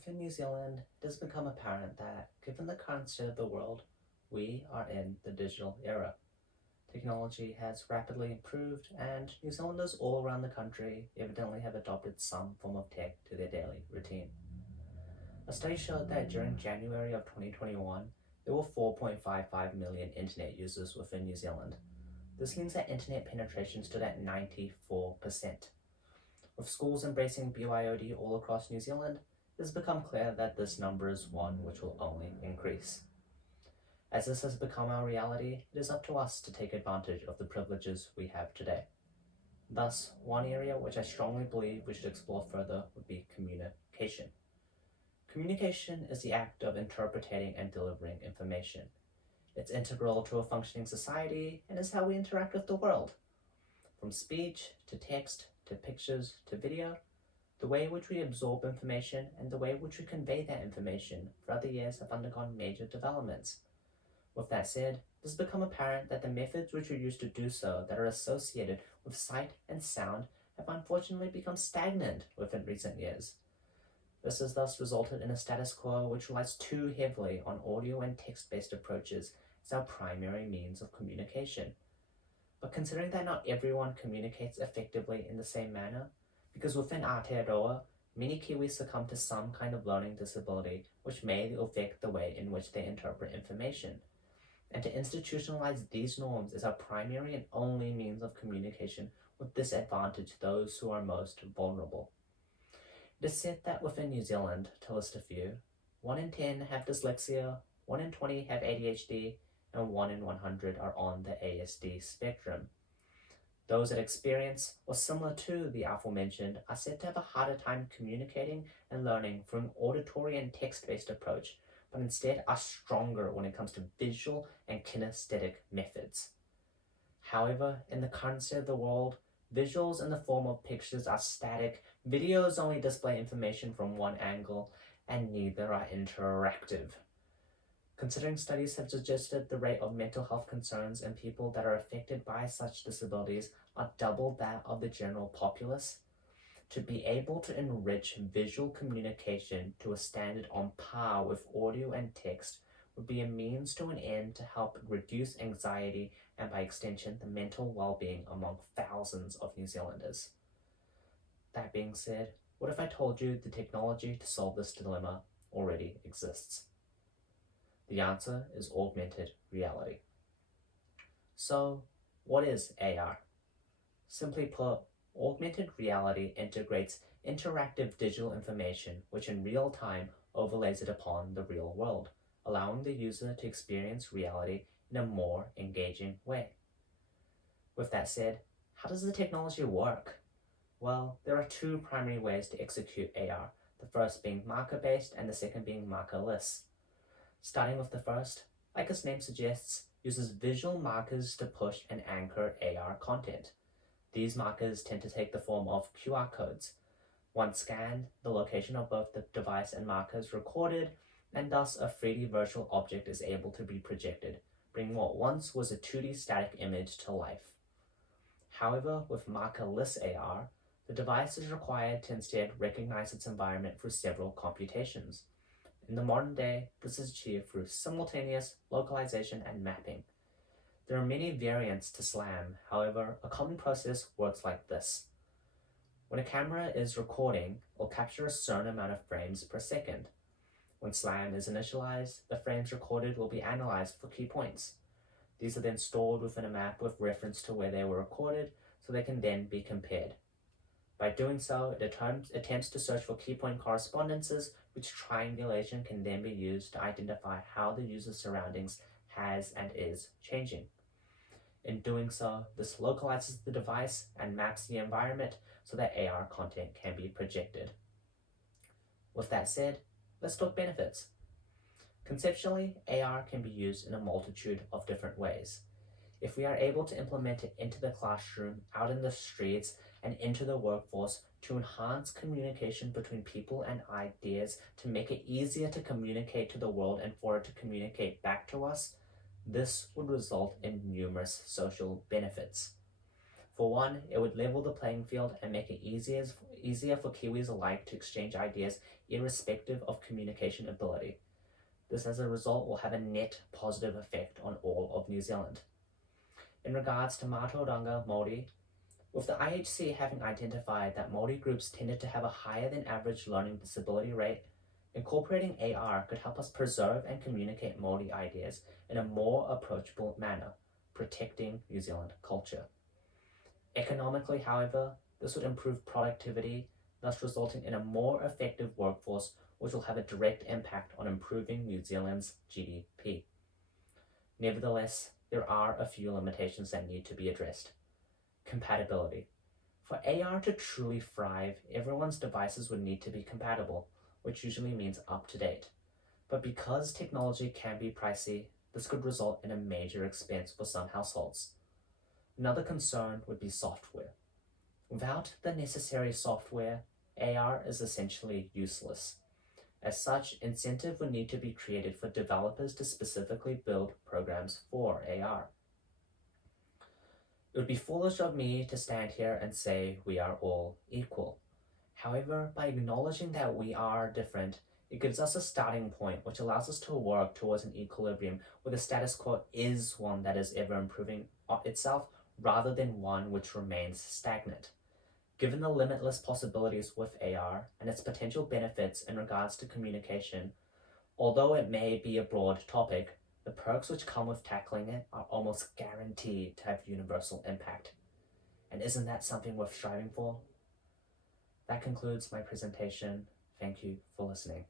Within New Zealand, it has become apparent that, given the current state of the world, we are in the digital era. Technology has rapidly improved, and New Zealanders all around the country evidently have adopted some form of tech to their daily routine. A study showed that during January of 2021, there were 4.55 million internet users within New Zealand. This means that internet penetration stood at 94%. With schools embracing BYOD all across New Zealand, it has become clear that this number is one which will only increase. As this has become our reality, it is up to us to take advantage of the privileges we have today. Thus, one area which I strongly believe we should explore further would be communication. Communication is the act of interpreting and delivering information. It's integral to a functioning society and is how we interact with the world. From speech to text to pictures to video, the way in which we absorb information and the way in which we convey that information throughout the years have undergone major developments. With that said, it has become apparent that the methods which we use to do so that are associated with sight and sound have unfortunately become stagnant within recent years. This has thus resulted in a status quo which relies too heavily on audio and text-based approaches as our primary means of communication. But considering that not everyone communicates effectively in the same manner, because within Aotearoa, many Kiwis succumb to some kind of learning disability which may affect the way in which they interpret information. And to institutionalize these norms as our primary and only means of communication would disadvantage those who are most vulnerable. It is said that within New Zealand, to list a few, 1 in 10 have dyslexia, 1 in 20 have ADHD, and 1 in 100 are on the ASD spectrum. Those that experience, or similar to the aforementioned, are said to have a harder time communicating and learning through an auditory and text-based approach, but instead are stronger when it comes to visual and kinesthetic methods. However, in the current state of the world, visuals in the form of pictures are static, videos only display information from one angle, and neither are interactive. Considering studies have suggested the rate of mental health concerns in people that are affected by such disabilities are double that of the general populace, to be able to enrich visual communication to a standard on par with audio and text would be a means to an end to help reduce anxiety and by extension the mental well-being among thousands of New Zealanders. That being said, what if I told you the technology to solve this dilemma already exists? The answer is augmented reality. So, what is AR? Simply put, augmented reality integrates interactive digital information which in real time overlays it upon the real world, allowing the user to experience reality in a more engaging way. With that said, how does the technology work? Well, there are two primary ways to execute AR, the first being marker-based and the second being markerless. Starting with the first, like its name suggests, uses visual markers to push and anchor AR content. These markers tend to take the form of QR codes. Once scanned, the location of both the device and marker is recorded, and thus a 3D virtual object is able to be projected, bringing what once was a 2D static image to life. However, with markerless AR, the device is required to instead recognize its environment through several computations. In the modern day, this is achieved through simultaneous localization and mapping. There are many variants to SLAM, however, a common process works like this. When a camera is recording, it will capture a certain amount of frames per second. When SLAM is initialized, the frames recorded will be analyzed for key points. These are then stored within a map with reference to where they were recorded, so they can then be compared. By doing so, it attempts to search for key point correspondences, which triangulation can then be used to identify how the user's surroundings has and is changing. In doing so, this localizes the device and maps the environment so that AR content can be projected. With that said, let's talk benefits. Conceptually, AR can be used in a multitude of different ways. If we are able to implement it into the classroom, out in the streets, and into the workforce to enhance communication between people and ideas, to make it easier to communicate to the world and for it to communicate back to us, this would result in numerous social benefits. For one, it would level the playing field and make it easier for Kiwis alike to exchange ideas irrespective of communication ability. This, as a result, will have a net positive effect on all of New Zealand. In regards to Mātauranga Māori, with the IHC having identified that Māori groups tended to have a higher than average learning disability rate, incorporating AR could help us preserve and communicate Māori ideas in a more approachable manner, protecting New Zealand culture. Economically, however, this would improve productivity, thus resulting in a more effective workforce, which will have a direct impact on improving New Zealand's GDP. Nevertheless, there are a few limitations that need to be addressed. Compatibility. For AR to truly thrive, everyone's devices would need to be compatible, which usually means up to date. But because technology can be pricey, this could result in a major expense for some households. Another concern would be software. Without the necessary software, AR is essentially useless. As such, incentive would need to be created for developers to specifically build programs for AR. It would be foolish of me to stand here and say we are all equal. However, by acknowledging that we are different, it gives us a starting point which allows us to work towards an equilibrium where the status quo is one that is ever improving itself rather than one which remains stagnant. Given the limitless possibilities with AR and its potential benefits in regards to communication, although it may be a broad topic, the perks which come with tackling it are almost guaranteed to have universal impact. And isn't that something worth striving for? That concludes my presentation. Thank you for listening.